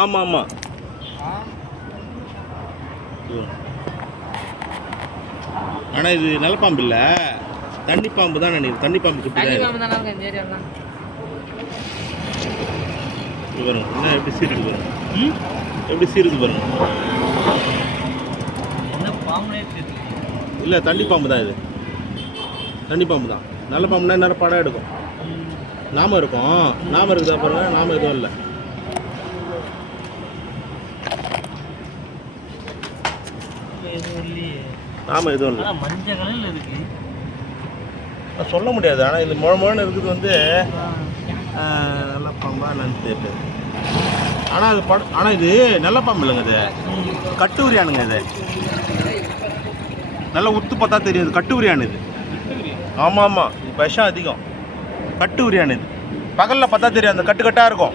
ஆமாம். ஆமாம் ஆனால் இது நல்ல பாம்பு இல்லை. தண்ணி பாம்பு தான் நினைக்கிறேன். தண்ணி பாம்பு இது வரும் என்ன எப்படி சீருது வரும் எப்படி சீருது பாருங்க. என்ன பாம்புனே தெரியல. இல்லை தண்ணி பாம்பு தான் இது. தண்ணி பாம்பு தான். நல்ல பாம்புனா நேரம் படம் எடுக்கும். நாம இருக்கும். நாம இருக்குதா பாருங்க. நாம எதுவும் இல்லை. எதுவும் இல்லையே. நாம எதுவும் இல்லை. மஞ்சள் கலரில் இருக்கு. சொல்ல முடியாது. ஆனால் இது முழ முழன்னு இருக்குது வந்து நல்ல பாம்பா என்னன்னு தெரியல. ஆனால் இது பட ஆனால் இது நல்ல பாம்பு இல்லைங்க இது. கட்டுரியானுங்க இது. நல்லா உத்து பார்த்தா தெரியும் இது கட்டுரியான் இது. ஆமாம் ஆமாம் இது விஷம் அதிகம். கட்டுரியான் இது. பகலில் பார்த்தா தெரியும் அந்த கட்டு கட்டாக இருக்கும்.